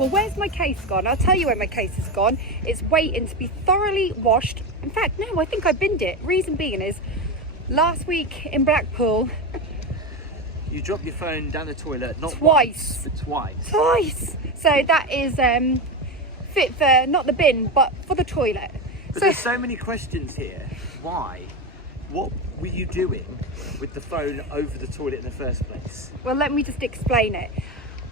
Well, where's my case gone? I'll tell you where my case has gone. It's waiting to be thoroughly washed. In fact, no, I think I binned it. Reason being is, last week in Blackpool, you dropped your phone down the toilet, not twice. Once, but twice. Twice! So that is fit for, not the bin, but for the toilet. But there's so many questions here. Why? What were you doing with the phone over the toilet in the first place? Well, let me just explain it.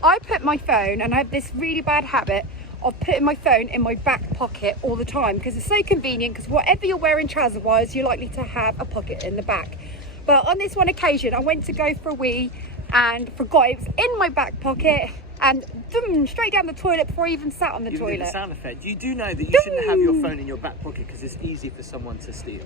I put my phone, and I have this really bad habit of putting my phone in my back pocket all the time because it's so convenient, because whatever you're wearing trouser wise, you're likely to have a pocket in the back. But on this one occasion, I went to go for a wee and forgot it was in my back pocket, and straight down the toilet before I even sat on the toilet. Even the sound effect. You do know that you shouldn't have your phone in your back pocket because it's easy for someone to steal.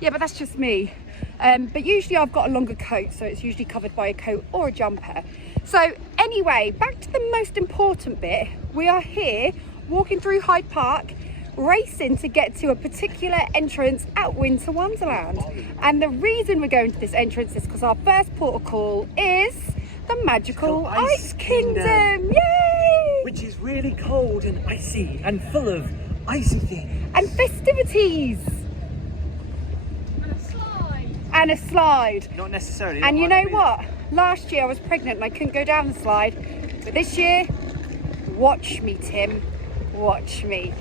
Yeah, but that's just me. But usually I've got a longer coat, so it's usually covered by a coat or a jumper. So anyway, back to the most important bit. We are here walking through Hyde Park, racing to get to a particular entrance at Winter Wonderland. And the reason we're going to this entrance is because our first port of call is the magical Ice Kingdom. Yay! Which is really cold and icy and full of icy things. And festivities. And a slide. Not necessarily. And you know what? Last year I was pregnant and I couldn't go down the slide. But this year, watch me, Tim. Watch me.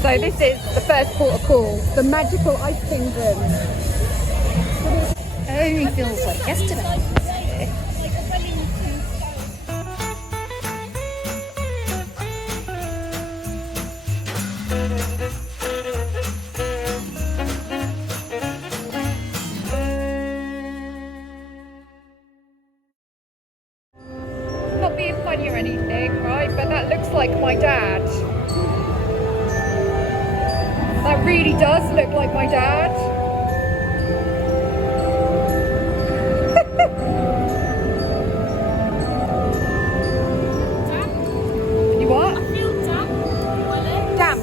So this is the first port of call, the magical Ice Kingdom. It only feels like yesterday. Not being funny or anything, right? But that looks like my dad. That really does look like my dad. You what? I feel damp. Damp.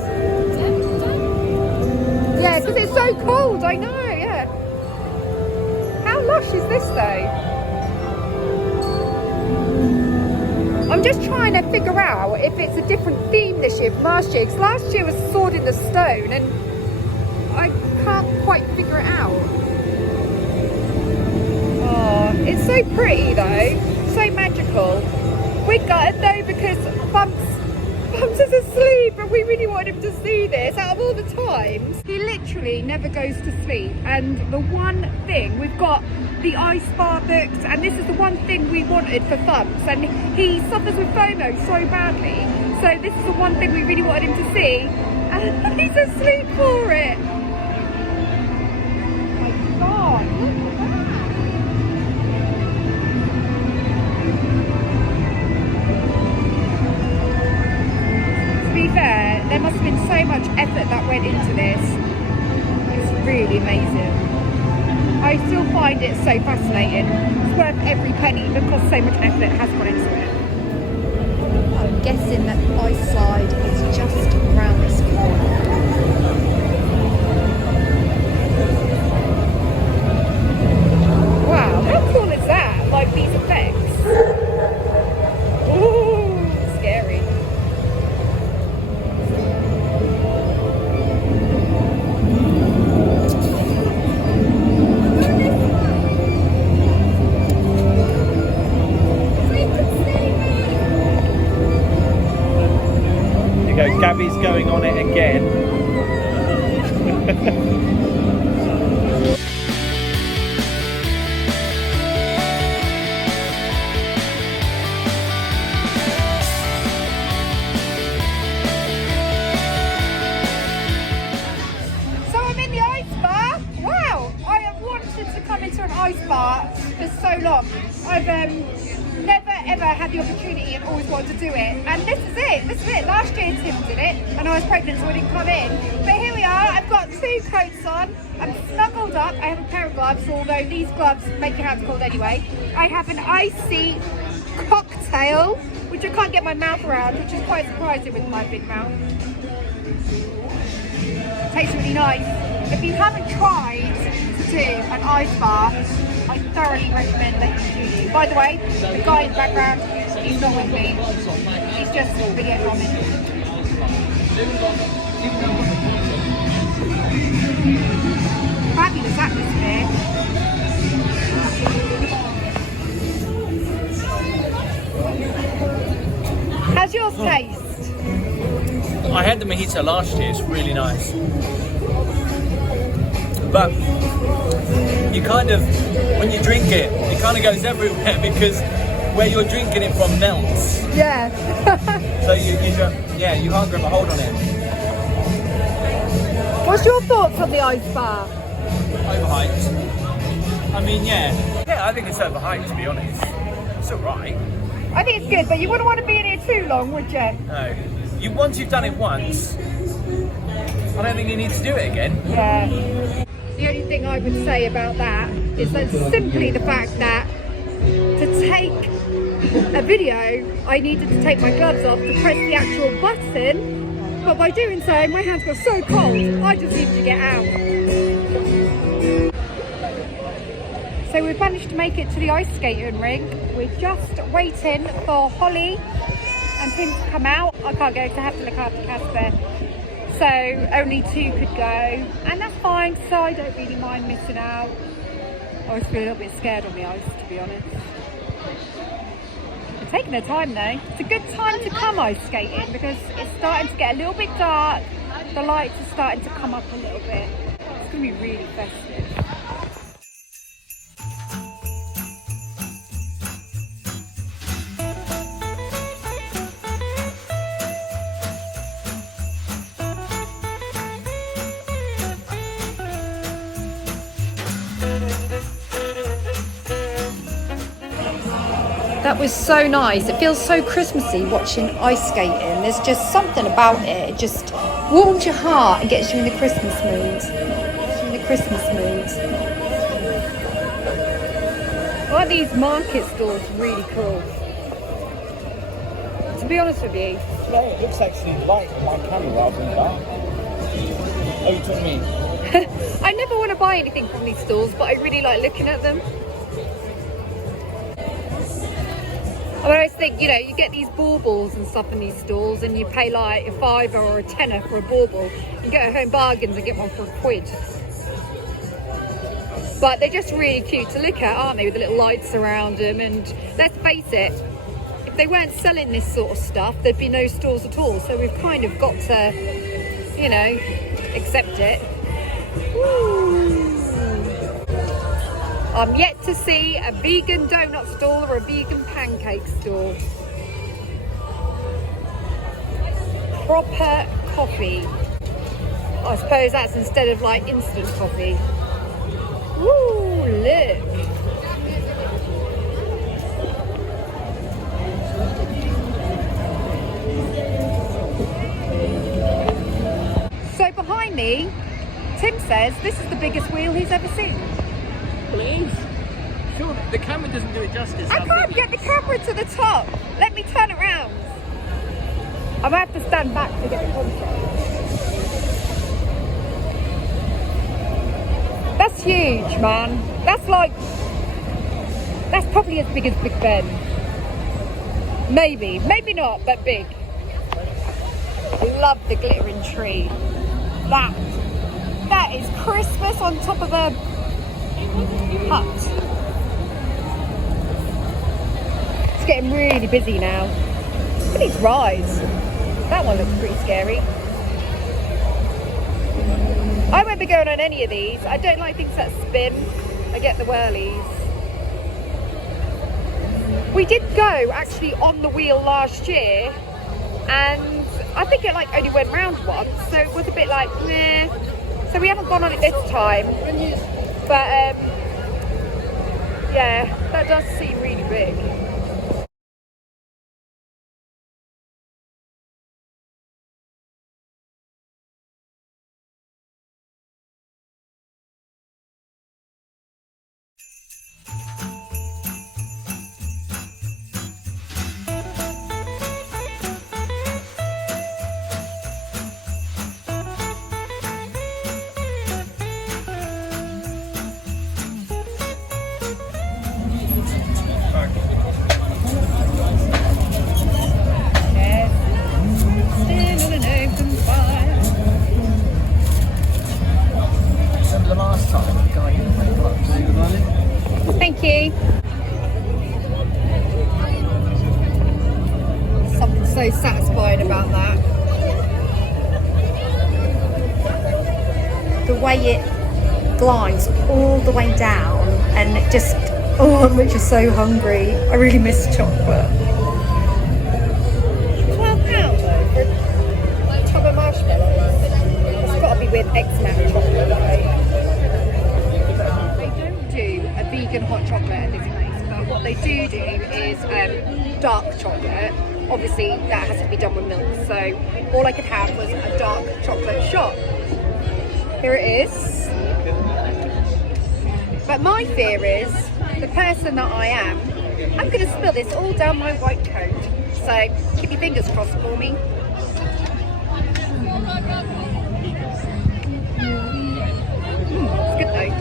Yeah, because it's so cold, I know, yeah. How lush is this though? I'm just trying to figure out if it's a different theme this year from last year, because last year was Sword in the Stone and I can't quite figure it out. Oh, it's so pretty though, so magical. We got it though because Bumps is asleep and we really wanted him to see this out of all the times. He literally never goes to sleep, and the one thing, we've got the ice bar books, and this is the one thing we wanted for Bumps, and he suffers with FOMO so badly, so this is the one thing we really wanted him to see, and he's asleep for it. Oh my God, look at that. To be fair, there must have been so much effort that went into this. It's really amazing. I still find it so fascinating. It's worth every penny because so much effort has gone into it. I'm guessing that the ice slide is just around this corner. Wow, how cool is that? Like these effects. Ooh, scary. Gabby's going on it again. So I'm in the ice bar. Wow, I have wanted to come into an ice bar for so long. I've never ever had the opportunity and always wanted to do it. And this is it. Last year Tim did it and I was pregnant so I didn't come in. But here we are, I've got 2 coats on, I'm snuggled up, I have a pair of gloves, although these gloves make your hands cold anyway. I have an icy cocktail, which I can't get my mouth around, which is quite surprising with my big mouth. It tastes really nice. If you haven't tried to do an ice bar, I thoroughly recommend that you do. By the way, the guy in the background, he's not with me. He's just video filming. Fabulous atmosphere. How's yours taste? I had the mojito last year, it's really nice. But you kind of, when you drink it, it kind of goes everywhere because where you're drinking it from melts. Yeah. So you can't grab a hold on it. What's your thoughts on the ice bar? Overhyped. I mean, yeah, I think it's overhyped, to be honest. It's alright. I think it's good, but you wouldn't want to be in here too long, would you? No. Once you've done it once, I don't think you need to do it again. Yeah. The only thing I would say about that is that simply the fact that to take a video, I needed to take my gloves off to press the actual button, but by doing so, my hands got so cold, I just needed to get out. So we've managed to make it to the ice skating rink. We're just waiting for Holly and Tim to come out. I can't go because I have to look after Casper. So only 2 could go, and that's fine, so I don't really mind missing out. I always feel a little bit scared on the ice, to be honest. We're taking their time though. It's a good time to come ice skating because it's starting to get a little bit dark. The lights are starting to come up a little bit. It's going to be really festive. That was so nice. It feels so Christmassy watching ice skating. There's just something about it. It just warms your heart and gets you in the Christmas mood. Aren't these market stalls really cool? To be honest with you. No, it looks actually light on my camera rather than dark. Oh, you took me. I never want to buy anything from these stalls, but I really like looking at them. I always think, you know, you get these baubles and stuff in these stalls and you pay like a £5 or a £10 for a bauble. You get home bargains and get one for £1. But they're just really cute to look at, aren't they, with the little lights around them. And let's face it, if they weren't selling this sort of stuff, there'd be no stores at all. So we've kind of got to, you know, accept it. Woo. I'm yet to see a vegan donut stall or a vegan pancake stall. Proper coffee. I suppose that's instead of like instant coffee. Woo, look. So behind me, Tim says this is the biggest wheel he's ever seen. Please. Sure, the camera doesn't do it justice. I can't get the camera to the top. Let me turn around. I might have to stand back to get the contact. That's huge, man. That's probably as big as Big Ben. Maybe not, but big. Love the glittering tree. That is Christmas on top of a hut. It's getting really busy now. Look at these rides. That one looks pretty scary. I won't be going on any of these. I don't like things that spin. I get the whirlies. We did go actually on the wheel last year, and I think it like only went round once, so it was a bit like meh. So we haven't gone on it this time. But Yeah, that does seem really big. Remember the last time the guy didn't play gloves? Thank you. Something so satisfying about that. The way it glides all the way down and it just, oh, I'm just so hungry. I really miss chocolate. £12 though for a tub of marshmallows. It's got to be with X amount of chocolate, right? They don't do a vegan hot chocolate at this place, but what they do is dark chocolate. Obviously, that has to be done with milk, so all I could have was a dark chocolate shot. Here it is. But my fear is, the person that I am, I'm going to spill this all down my white coat. So keep your fingers crossed for me. It's good though.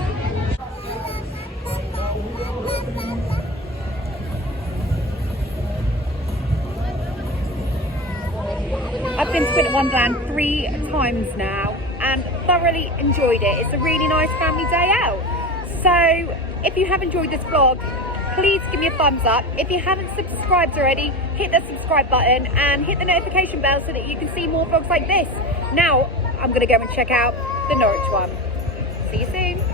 I've been to Wonderland 3 times now and thoroughly enjoyed it. It's a really nice family day out. So if you have enjoyed this vlog, please give me a thumbs up. If you haven't subscribed already, hit the subscribe button and hit the notification bell so that you can see more vlogs like this. Now I'm going to go and check out the Norwich one. See you soon.